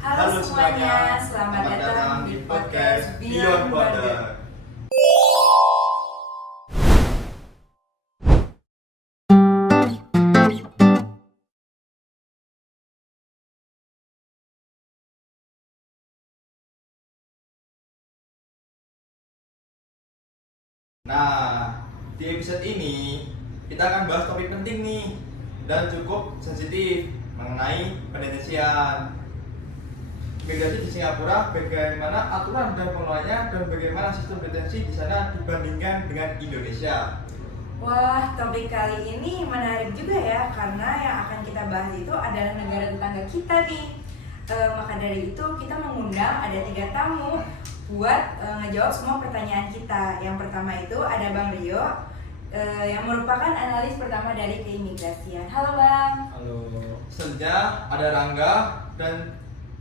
Halo semuanya, selamat datang di podcast Beyond Border. Nah, di episode ini kita akan bahas topik penting nih dan cukup sensitif mengenai pendetensian. Migrasi di Singapura, bagaimana aturan dan pengelolaannya dan bagaimana sistem detensi di sana dibandingkan dengan Indonesia. Wah, topik kali ini menarik juga ya, karena yang akan kita bahas itu adalah negara tetangga kita nih. Maka dari itu kita mengundang ada 3 tamu buat ngejawab semua pertanyaan kita. Yang pertama itu ada Bang Rio, yang merupakan analis pertama dari keimigrasian. Halo Bang. Halo. Selanjutnya ada Rangga dan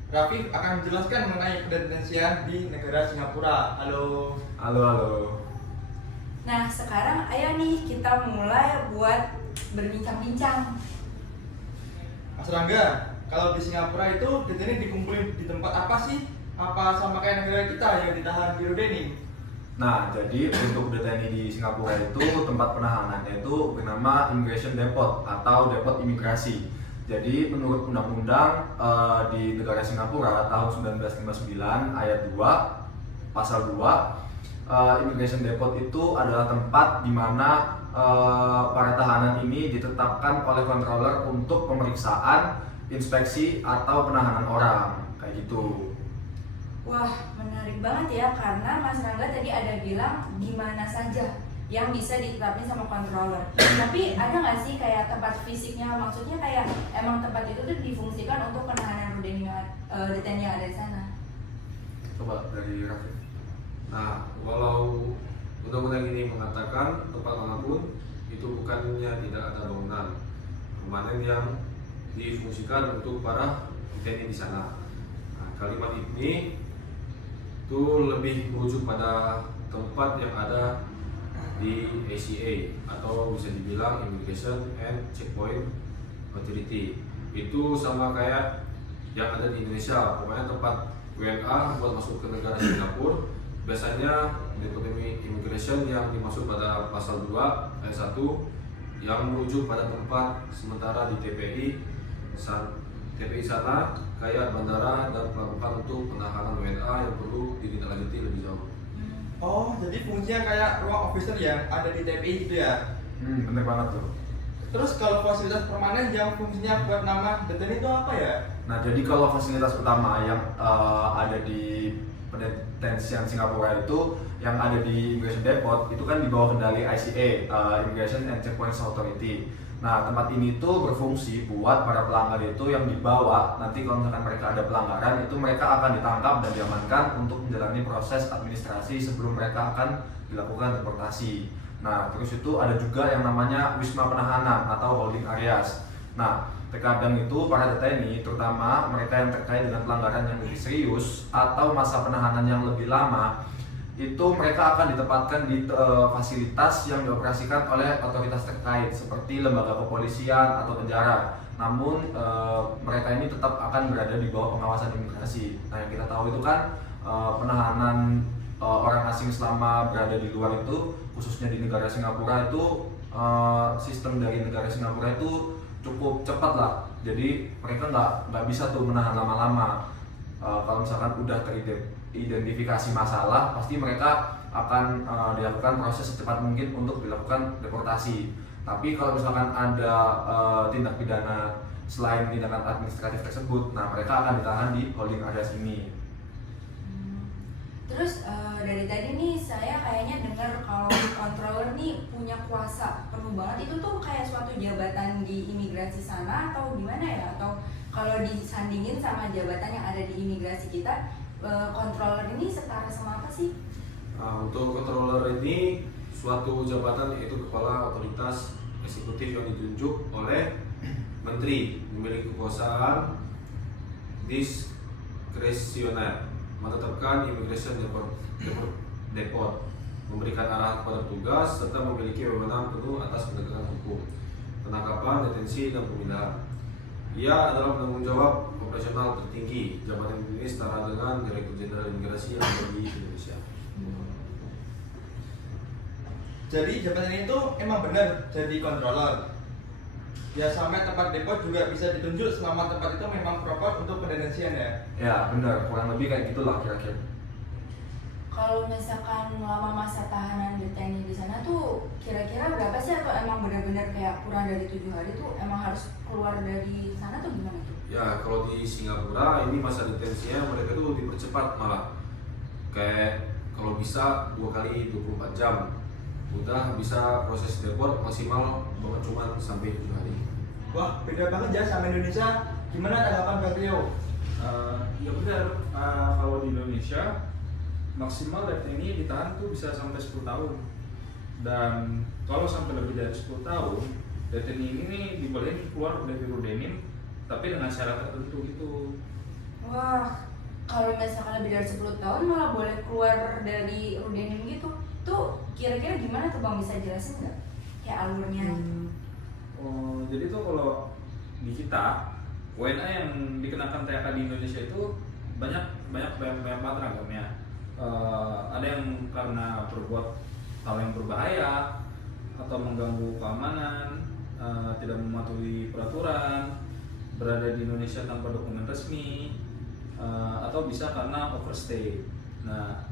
Rafif akan menjelaskan mengenai pendetensian di negara Singapura. Halo. Halo. Nah, sekarang ayo nih kita mulai buat berbincang-bincang. Mas Rangga, kalau di Singapura itu deteni dikumpulin di tempat apa sih? Apa sama kayak negara kita yang ditahan di Rudening? Nah, jadi untuk deteni di Singapura itu tempat penahanannya itu bernama Immigration Depot atau Depot Imigrasi. Jadi menurut undang-undang di negara Singapura tahun 1959 ayat 2 pasal 2, Immigration Depot itu adalah tempat di mana para tahanan ini ditetapkan oleh controller untuk pemeriksaan, inspeksi atau penahanan orang kayak gitu. Wah, menarik banget ya, karena Mas Rangga tadi ada bilang di mana saja yang bisa ditetapin sama controller. Tapi ada nggak sih kayak tempat fisiknya? Maksudnya kayak emang tempat itu tuh difungsikan untuk penahanan deteni yang ada di sana? Coba dari Raffi. Nah, walau undang-undang ini mengatakan tempat manapun itu bukannya tidak ada bangunan permanen yang difungsikan untuk para deteni di sana. Nah, kalimat ini itu lebih merujuk pada tempat yang ada di ACA atau bisa dibilang Immigration and Checkpoint Authority. Itu sama kayak yang ada di Indonesia, pokoknya tempat WNA buat masuk ke negara Singapura. Biasanya Depot Immigration yang dimaksud pada pasal 2 ayat 1 yang merujuk pada tempat sementara di TPI sana kayak bandara dan pelabuhan untuk penahanan WNA yang perlu ditindaklanjuti lebih jauh. Oh, jadi fungsinya kayak ruang officer yang ada di TPI itu ya? Bener banget tuh. Terus kalau fasilitas permanen yang fungsinya buat nama deteni itu apa ya? Nah, jadi kalau fasilitas utama yang ada di pendetensian Singapura itu yang ada di Immigration Depot itu kan di bawah kendali ICA, Immigration and Checkpoints Authority. Nah, tempat ini tuh berfungsi buat para pelanggar itu yang dibawa, nanti kalau misalkan mereka ada pelanggaran itu mereka akan ditangkap dan diamankan untuk menjalani proses administrasi sebelum mereka akan dilakukan deportasi. Nah, terus itu ada juga yang namanya wisma penahanan atau holding areas. Nah, terkadang itu para deteni, terutama mereka yang terkait dengan pelanggaran yang lebih serius atau masa penahanan yang lebih lama, itu mereka akan ditempatkan di fasilitas yang dioperasikan oleh otoritas terkait seperti lembaga kepolisian atau penjara. Namun mereka ini tetap akan berada di bawah pengawasan imigrasi. Nah, yang kita tahu itu kan penahanan orang asing selama berada di luar itu, khususnya di negara Singapura itu, sistem dari negara Singapura itu cukup cepat lah. Jadi mereka nggak bisa tuh menahan lama-lama. Kalau misalkan udah teridentifikasi masalah, pasti mereka akan dilakukan proses secepat mungkin untuk dilakukan deportasi. Tapi kalau misalkan ada tindak pidana selain tindakan administratif tersebut, nah mereka akan ditahan di holding areas ini. Terus dari tadi nih saya kayaknya dengar kalau controller nih punya kuasa penuh banget. Itu tuh kayak suatu jabatan di imigrasi sana atau gimana ya? Atau kalau disandingin sama jabatan yang ada di imigrasi kita, controller ini setara sama apa sih? Nah, untuk controller ini suatu jabatan yaitu kepala otoritas eksekutif yang ditunjuk oleh menteri, memiliki kekuasaan diskresioner, menetapkan Immigration Depot, memberikan arahan kepada petugas, serta memiliki wewenang penuh atas penegakan hukum, penangkapan, detensi, dan pemindahan. Ia adalah penanggung jawab operasional tertinggi. Jabatan ini setara dengan Direktur Jenderal Imigrasi yang ada di Indonesia. Jadi jabatan ini tuh emang benar jadi controller. Ya sampai tempat depot juga bisa ditunjuk selama tempat itu memang proper untuk pendetensian ya. Ya benar, kurang lebih kayak gitulah kira-kira. Kalau misalkan lama masa tahanan deteni di sana tuh kira-kira berapa sih, atau emang benar-benar kayak kurang dari 7 hari tuh emang harus keluar dari sana tuh gimana tuh? Ya kalau di Singapura ini masa detensinya mereka tuh dipercepat malah. Kayak kalau bisa 2 kali 24 jam. Udah bisa proses deport maksimal cuma sampai 7 hari. Wah beda banget ya sama Indonesia. Gimana tanggapan Bang Rio? Ya benar, kalau di Indonesia maksimal deteni ditahan tuh bisa sampai 10 tahun. Dan kalau sampai lebih dari 10 tahun, deteni ini nih dibolehin keluar dari Rudenim tapi dengan syarat tertentu gitu. Wah, kalau misalkan lebih dari 10 tahun malah boleh keluar dari Rudenim gitu. Tuh kira-kira gimana tuh Bang, bisa jelasin nggak? Kayak alurnya. Oh, jadi tuh kalau di kita WNA yang dikenakan THK di Indonesia itu banyak banget ragamnya. Ada yang karena berbuat hal yang berbahaya atau mengganggu keamanan, tidak mematuhi peraturan, berada di Indonesia tanpa dokumen resmi, atau bisa karena overstay. Nah,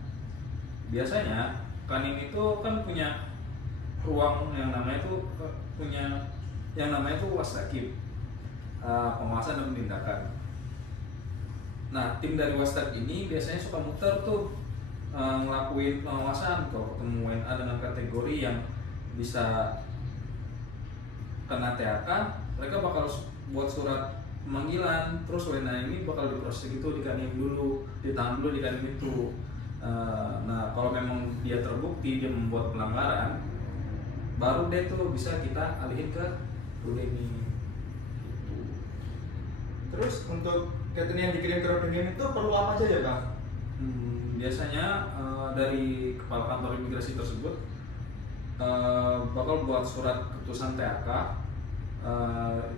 biasanya Kanim itu kan punya ruang yang namanya itu wasdakip, pengawasan dan penindakan. Nah, tim dari wasdak ini biasanya suka muter tuh ngelakuin pengawasan. Kalau ketemu WNA dengan kategori yang bisa kena THK, mereka bakal buat surat pemanggilan, terus WNA ini bakal diproses gitu, di Kanim dulu, ditahan dulu di Kanim itu. Nah, kalau memang dia terbukti dia membuat pelanggaran, baru deh tuh bisa kita alihin ke Rudenim. Terus untuk catering yang dikirim ke Rudenim itu perlu apa aja ya Bang? Biasanya dari kepala kantor imigrasi tersebut bakal buat surat keputusan THK.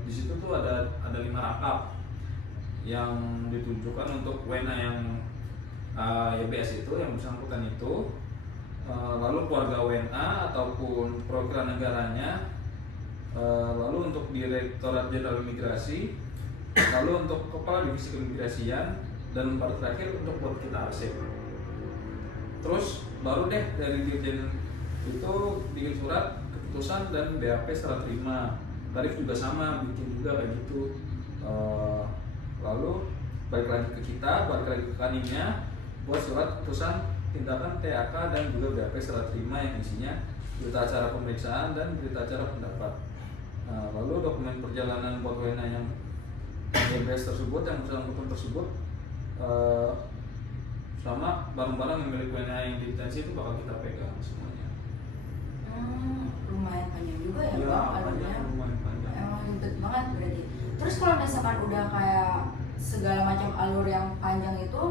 Di situ tuh ada 5 rangkap yang ditujukan untuk WNA yang YBS itu, yang bersangkutan itu, lalu keluarga WNA ataupun perwakilan negaranya, lalu untuk Direktorat Jenderal Imigrasi, lalu untuk Kepala Divisi Keimigrasian, dan baru terakhir untuk buat kita arsip. Terus baru deh dari Dirjen itu bikin surat keputusan dan BAP serah terima. Tarif juga sama, bikin juga kayak gitu. Lalu balik lagi ke kita, balik lagi ke Kanimnya, buat surat keputusan tindakan THK dan juga BAP serah terima yang isinya berita acara pemeriksaan dan berita acara pendapat. Lalu dokumen perjalanan buat WNA yang YBS tersebut, yang bersangkutan tersebut, sama barang-barang yang milik WNA yang detensi itu bakal kita pegang semuanya. Lumayan panjang juga ya Iya, Bang alurnya. lumayan panjang. Emang ribet banget berarti. Terus kalau misalkan udah kayak segala macam alur yang panjang itu,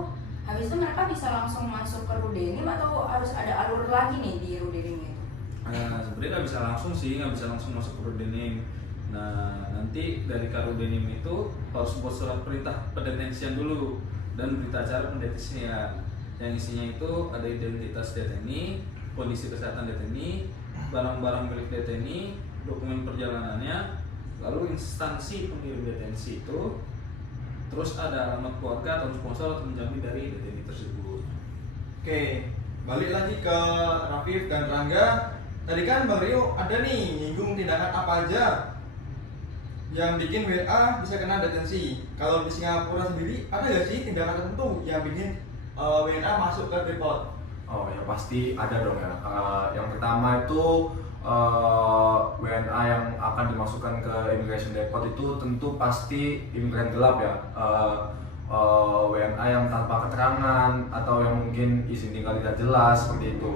habis itu mereka bisa langsung masuk ke Rudenim atau harus ada alur lagi nih di Rudenim itu? Sebenarnya nggak bisa langsung sih, nggak bisa langsung masuk ke Rudenim. Nah, nanti dari Karudenim itu harus buat surat perintah pendetensian dulu dan berita acara pendetensian yang isinya itu ada identitas deteni, kondisi kesehatan deteni, barang-barang milik deteni, dokumen perjalanannya, lalu instansi pengirim detensi itu, terus ada alamat keluarga atau sponsor atau menjamin dari deteni tersebut. Oke, balik lagi ke Rafif dan Rangga. Tadi kan Bang Rio ada nih nyinggung tindakan apa aja yang bikin WA bisa kena detensi. Kalau di Singapura sendiri ada nggak sih tindakan tertentu yang bikin WNA masuk ke depot? Oh ya pasti ada dong ya. Yang pertama itu WNA yang akan dimasukkan ke immigration depot itu tentu pasti imigran gelap ya. WNA yang tanpa keterangan atau yang mungkin izin tinggal tidak jelas seperti itu.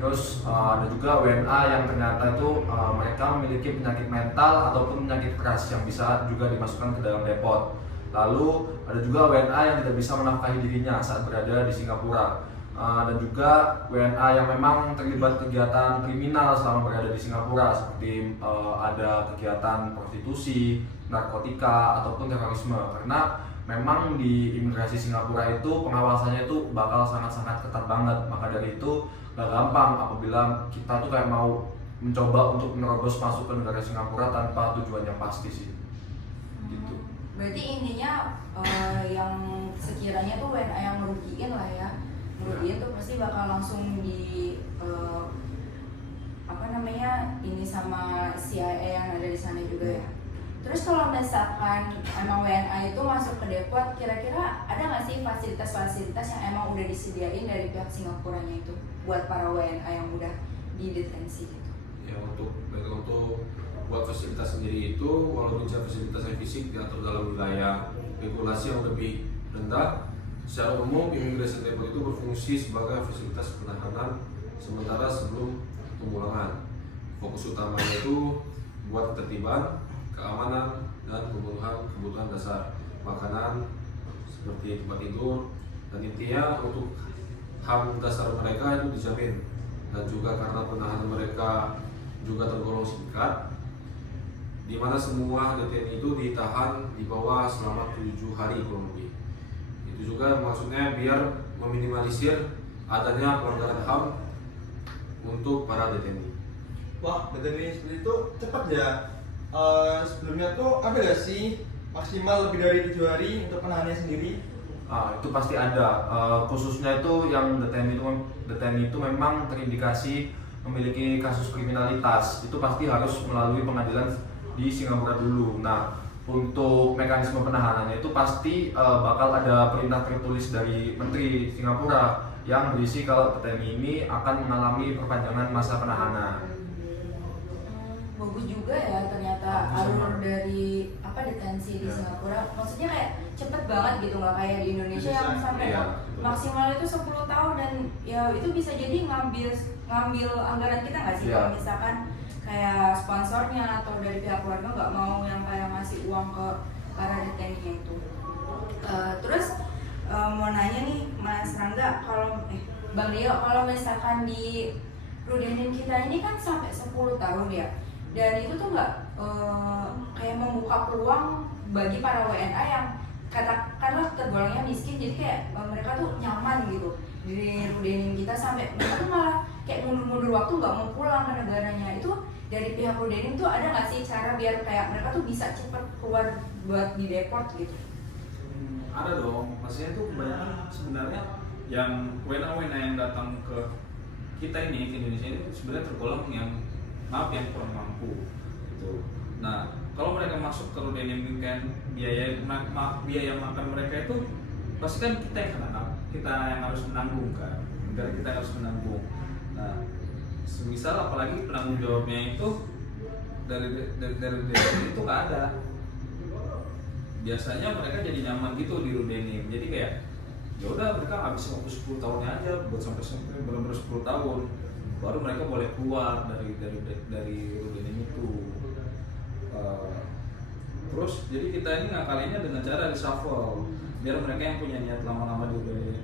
Terus ada juga WNA yang ternyata itu mereka memiliki penyakit mental ataupun penyakit keras yang bisa juga dimasukkan ke dalam depot. Lalu ada juga WNA yang tidak bisa menafkahi dirinya saat berada di Singapura. Dan juga WNA yang memang terlibat kegiatan kriminal selama berada di Singapura seperti ada kegiatan prostitusi, narkotika ataupun terorisme, karena memang di imigrasi Singapura itu pengawasannya itu bakal sangat-sangat ketat banget. Maka dari itu gak gampang apabila kita tuh kayak mau mencoba untuk menerobos masuk ke negara Singapura tanpa tujuan yang pasti sih. Gitu. Berarti intinya yang sekiranya tuh WNA yang merugiin lah ya, merugiin tuh pasti bakal langsung di ini sama CIA yang ada di sana juga ya. Terus kalau misalkan emang WNA itu masuk ke depot, kira-kira ada nggak sih fasilitas-fasilitas yang emang udah disediain dari pihak Singapuranya itu buat para WNA yang udah didetensi gitu? Ya untuk buat fasilitas sendiri itu, walaupun fasilitasnya fisik diatur dalam wilayah regulasi yang lebih rendah, secara umum imigrasi depot itu berfungsi sebagai fasilitas penahanan sementara sebelum pemulangan. Fokus utamanya itu buat ketertiban, keamanan, dan pemenuhan kebutuhan dasar makanan seperti tempat tidur, dan intinya untuk HAM dasar mereka itu dijamin. Dan juga karena penahanan mereka juga tergolong singkat, di mana semua DTNI itu ditahan di bawah selama 7 hari kurang lebih. Itu juga maksudnya biar meminimalisir adanya pelanggaran HAM untuk para DTNI. Wah, DTNI seperti itu cepat ya. Sebelumnya tuh ada gak sih maksimal lebih dari 7 hari untuk penahanannya sendiri? Itu pasti ada. Khususnya itu yang DTNI itu memang terindikasi memiliki kasus kriminalitas. Itu pasti harus melalui pengadilan di Singapura dulu. Nah, untuk mekanisme penahanannya itu pasti bakal ada perintah tertulis dari Menteri Singapura yang berisi kalau DTNI ini akan mengalami perpanjangan masa penahanan. Bagus juga ya ternyata alur dari detensi di Singapura. Maksudnya kayak cepet banget gitu, nggak kayak di Indonesia yang sampai maksimal itu 10 tahun, dan ya itu bisa jadi ngambil anggaran kita nggak sih kalau misalkan kayak sponsornya atau dari pihak keluarga nggak mau yang kayak ngasih uang ke para deteninya itu. Terus mau nanya nih Mas Rangga, kalau Bang Rio, kalau misalkan di Rudenim kita ini kan sampai 10 tahun ya, dan itu tuh nggak kayak membuka peluang bagi para WNA yang katakanlah tergolongnya miskin, jadi kayak mereka tuh nyaman gitu di Rudenim kita, sampai mereka tuh malah kayak mundur-mundur waktu nggak mau pulang ke negaranya. Itu dari pihak Rudenim tuh ada nggak sih cara biar kayak mereka tuh bisa cepet keluar buat di deport gitu? Ada dong, maksudnya itu kebanyakan sebenarnya yang WNA yang datang ke kita ini, ke Indonesia ini sebenarnya tergolong yang kurang mampu gitu. Nah, kalau mereka masuk ke Rudenim kan biaya makan mereka itu pasti kan kita yang harus menanggung kan, negara kita harus menanggung. Nah, semisal apalagi penanggung jawabnya itu dari Rudenim itu nggak ada. Biasanya mereka jadi nyaman gitu di Rudenim, jadi kayak ya udah mereka habis waktu 10 tahunnya aja buat sampai benar-benar 10 tahun baru mereka boleh keluar dari Rudenim itu. Terus jadi kita ini ngakalinnya dengan cara reshuffle biar mereka yang punya niat lama-lama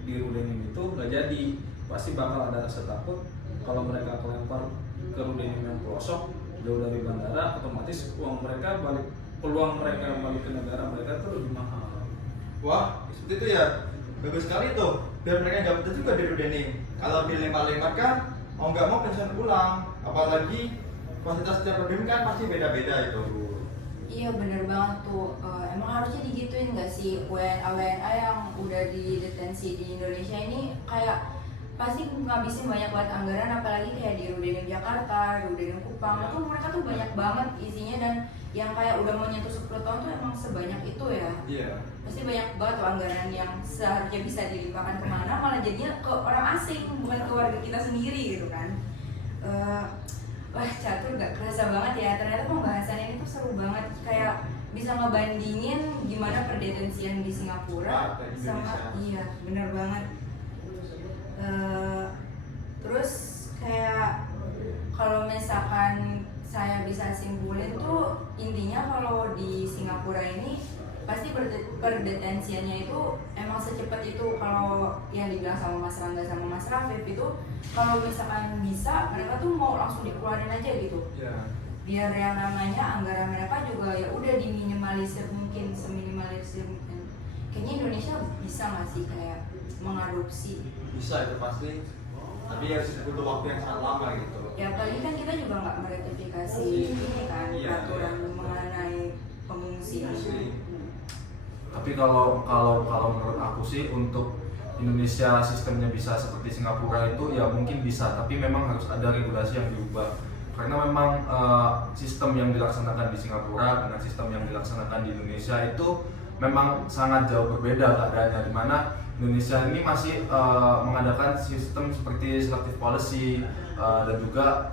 di Rudenim itu nggak jadi. Pasti bakal ada rasa takut kalau mereka kelempar ke Rudenim yang pelosok jauh dari bandara, otomatis peluang mereka balik ke negara mereka itu lebih mahal. Wah, seperti itu ya. Bagus sekali tuh, biar mereka nggak betah juga di Rudenim. Kalau dilempar-lempar kan mau nggak mau pensiun ulang, apalagi fasilitas setiap Rudenim kan pasti beda-beda itu. Iya bener banget tuh. Emang harusnya digituin nggak sih WNA yang udah didetensi di Indonesia ini, kayak pasti ngabisin banyak banget anggaran, apalagi kayak di Rudenim Jakarta, Rudenim Kupang, itu mereka tuh banyak banget isinya, dan yang kayak udah mau nyentuh 10 tahun tuh emang sebanyak itu ya. Iya. Pasti banyak banget tuh anggaran yang seharusnya bisa dilimpahkan kemana, malah jadinya ke orang asing, bukan ke warga kita sendiri gitu kan. Wah catur, gak kerasa banget ya, ternyata pembahasan ini tuh seru banget, kayak bisa ngebandingin gimana perdetensian di Singapura sama iya bener banget. Terus kayak kalau misalkan saya bisa simpulin tuh intinya kalau di Singapura ini pasti perdetensiannya itu emang secepat itu. Kalau yang dibilang sama Mas Rangga sama Mas Rafif itu, kalau misalkan bisa mereka tuh mau langsung dikeluarin aja gitu. Iya. biar yang namanya anggaran mereka juga ya udah diminimalisir mungkin, seminimalisir mungkin. Kayaknya Indonesia bisa nggak sih kayak mengadopsi? Bisa itu pasti, tapi harus butuh waktu yang sangat lama gitu. Ya apalagi kan kita juga nggak meratifikasi ini kan, Iya, peraturan mengenai pengungsi ini. Tapi kalau menurut aku sih untuk Indonesia sistemnya bisa seperti Singapura itu ya mungkin bisa, tapi memang harus ada regulasi yang diubah. Karena memang sistem yang dilaksanakan di Singapura dengan sistem yang dilaksanakan di Indonesia itu memang sangat jauh berbeda keadaannya, di mana Indonesia ini masih mengadakan sistem seperti selective policy dan juga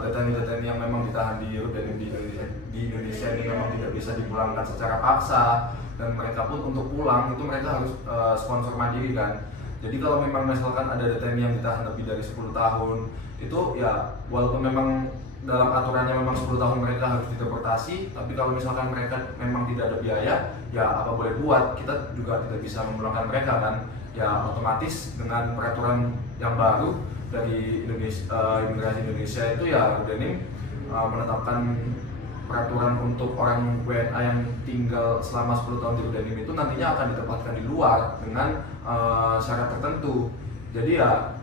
data-data yang memang ditahan di Indonesia ini memang tidak bisa dipulangkan secara paksa, dan mereka pun untuk pulang itu mereka harus sponsor mandiri kan. Jadi kalau memang misalkan ada DTNI yang ditahan lebih dari 10 tahun itu ya walaupun memang dalam aturannya memang 10 tahun mereka harus dideportasi, tapi kalau misalkan mereka memang tidak ada biaya, ya apa boleh buat, kita juga tidak bisa memulangkan mereka kan. Ya otomatis dengan peraturan yang baru dari Imigrasi Indonesia itu ya Rudenim menetapkan peraturan untuk orang WNA yang tinggal selama 10 tahun di Rudenim itu nantinya akan ditempatkan di luar dengan syarat tertentu. Jadi ya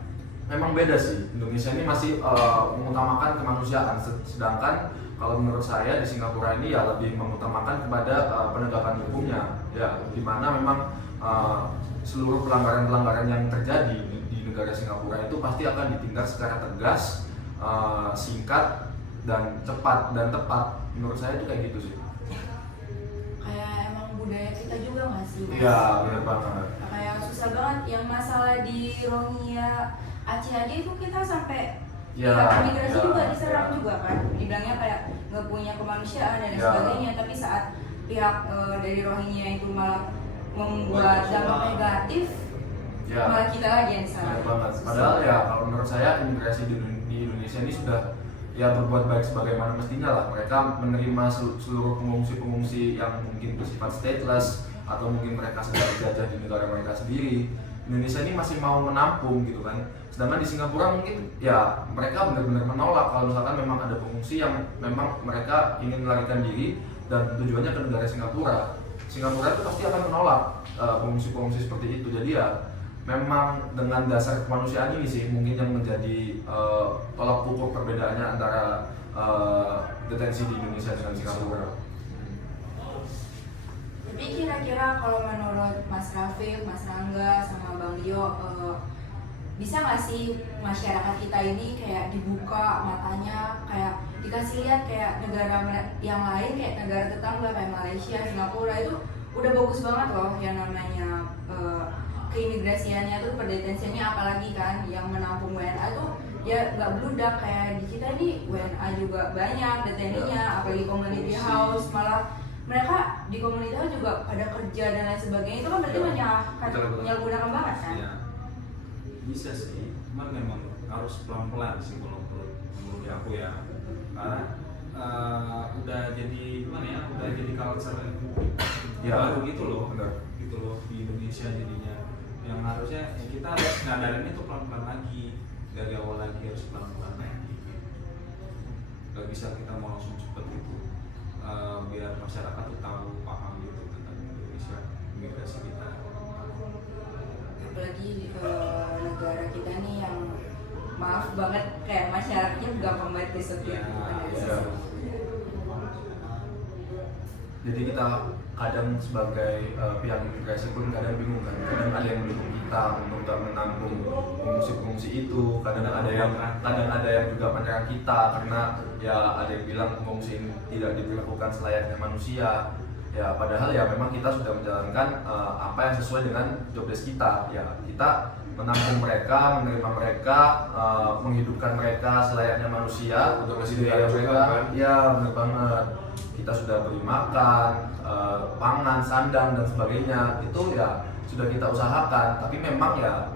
memang beda sih, Indonesia ini masih mengutamakan kemanusiaan, sedangkan kalau menurut saya di Singapura ini ya lebih mengutamakan kepada penegakan hukumnya, ya dimana memang seluruh pelanggaran-pelanggaran yang terjadi di negara Singapura itu pasti akan ditindak secara tegas, singkat dan cepat dan tepat. Menurut saya itu kayak gitu sih. Kayak emang budaya kita juga nggak sih? Mas? Iya benar banget. Kayak susah banget yang masalah di Rohingya Aceh aja itu kita sampai Ya, pihak imigrasi ya, juga diserang ya. juga kan, dibilangnya kayak nggak punya kemanusiaan dan Ya. sebagainya, tapi saat pihak dari Rohingya itu malah membuat dampak negatif, Ya. malah kita lagi yang Benar disalahkan. banget. Padahal ya kalau menurut saya imigrasi di Indonesia ini sudah ya berbuat baik sebagaimana mestinya lah. Mereka menerima seluruh pengungsi-pengungsi yang mungkin bersifat stateless atau mungkin mereka sedang dijajah di negara mereka sendiri. Indonesia ini masih mau menampung gitu kan. Sedangkan di Singapura mungkin ya mereka benar-benar menolak kalau misalkan memang ada pengungsi yang memang mereka ingin melarikan diri dan tujuannya ke negara Singapura. Singapura itu pasti akan menolak pengungsi-pengungsi seperti itu. Jadi ya memang dengan dasar kemanusiaan ini sih mungkin yang menjadi tolak ukur perbedaannya antara detensi di Indonesia dengan Singapura. Tapi kira-kira kalau menurut Mas Rafiq, Mas Rangga, sama Bang Lio, bisa nggak sih masyarakat kita ini kayak dibuka matanya, kayak dikasih lihat kayak negara yang lain, kayak negara tetangga kayak Malaysia, Singapura itu udah bagus banget loh yang namanya keimigrasiannya tuh, perdetensiannya, apalagi kan yang menampung WNA tuh ya nggak bludak kayak di kita ini. WNA juga banyak deteninya, apalagi community house, malah mereka di community house juga pada kerja dan lain sebagainya. Itu kan berarti menyalahgunakan banget kan? Ya, bisa sih, cuman memang harus pelan-pelan sih kalau menurut aku ya, karena udah jadi gimana ya, udah jadi culture Ya, baru gitu loh, benar. gitu loh di Indonesia jadinya. Yang harusnya ya kita harus ngadarin itu pelan-pelan lagi, dari awal lagi harus pelan-pelan lagi. Gak bisa kita mau langsung cepet gitu, biar masyarakat tuh tahu, paham gitu tentang Indonesia, imigrasi kita. Apalagi negara kita nih yang maaf banget kayak masyarakatnya gampang banget disetir. ya. Jadi kita kadang sebagai pihak imigrasi pun kadang bingung kan, kadang ada yang mendukung kita untuk menampung pengungsi-pengungsi itu, kadang ada yang juga menyerang kita karena ya ada yang bilang pengungsi ini tidak diperlakukan selayaknya manusia. Ya padahal ya memang kita sudah menjalankan apa yang sesuai dengan jobdesk kita. Ya kita menampung mereka, menerima mereka, menghidupkan mereka selayaknya manusia untuk Sediakan mereka. kan? Ya benar banget. Kita sudah beri makan, pangan, sandang dan sebagainya. Itu ya sudah kita usahakan. Tapi memang ya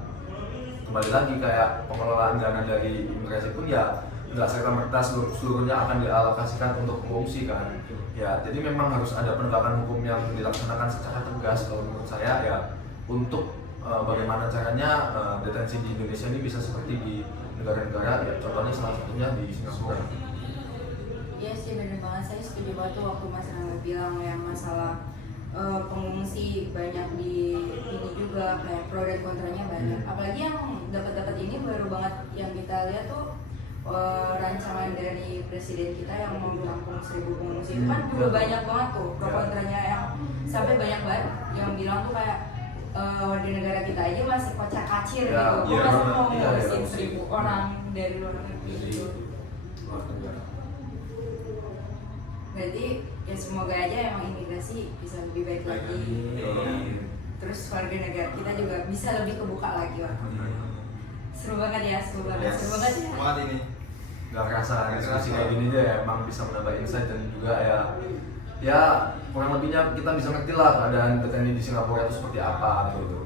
kembali lagi kayak pengelolaan dana dari imigrasi pun ya nggak serta-merta seluruhnya akan dialokasikan untuk pengungsi kan. Ya jadi memang harus ada penegakan hukum yang dilaksanakan secara tegas kalau menurut saya ya, untuk bagaimana caranya detensi di Indonesia ini bisa seperti di negara-negara ya, contohnya salah satunya di Singapura. Iya sih bener banget, saya setuju banget tuh waktu Mas Rangga bilang yang masalah pengungsi banyak di ini juga kayak pro dan kontranya banyak. Apalagi yang dapat ini baru banget yang kita lihat tuh rancangan dari presiden kita yang mau menampung 1.000 pengungsi itu kan juga banyak banget tuh pro kontranya yang sampai banyak banget yang bilang tuh kayak warga negara kita aja masih kocar kacir Ya, gitu. iya, Masa bener. mau Iya, ngurusin iya. 1.000 orang dari luar negeri gitu. luar negara. Berarti ya semoga aja emang imigrasi bisa lebih baik lagi. Terus warga negara kita juga bisa lebih kebuka lagi lah. Seru banget ya, seru banget, Yes. seru banget ya. Semangat ini. Gak kerasa diskusi kayak gini aja ya, emang bisa menambah insight dan juga ya kurang lebihnya kita bisa ngerti lah keadaan petani di Singapura itu seperti apa gitu.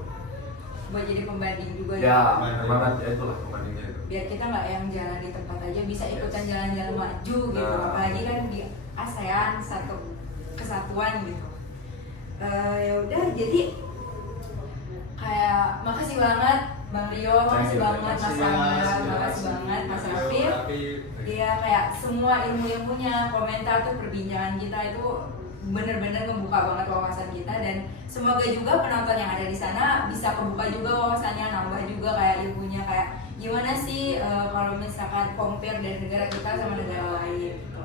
Buat jadi pembanding juga Ya, benar banget ya, itulah pembandingnya itu. biar kita nggak yang jalan di tempat aja, bisa ikutan jalan-jalan maju gitu. Nah. Apalagi kan di ASEAN satu kesatuan gitu. Ya udah, jadi kayak makasih banget Bang Rio, makasih banget Mas Angga, makasih banget Mas Rafif. Iya, kayak semua ilmu-ilmunya, komentar tuh perbincangan kita itu bener-bener membuka banget wawasan kita, dan semoga juga penonton yang ada di sana bisa kebuka juga wawasannya, nambah juga kayak ilmunya, kayak gimana sih kalau misalkan compare dari negara kita sama negara lain gitu.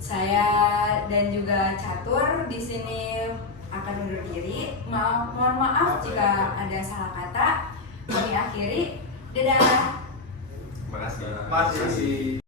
Saya dan juga Catur di sini akan undur diri. Mohon maaf jika ada salah kata. Kami akhiri. Dadah. Terima kasih. Masih.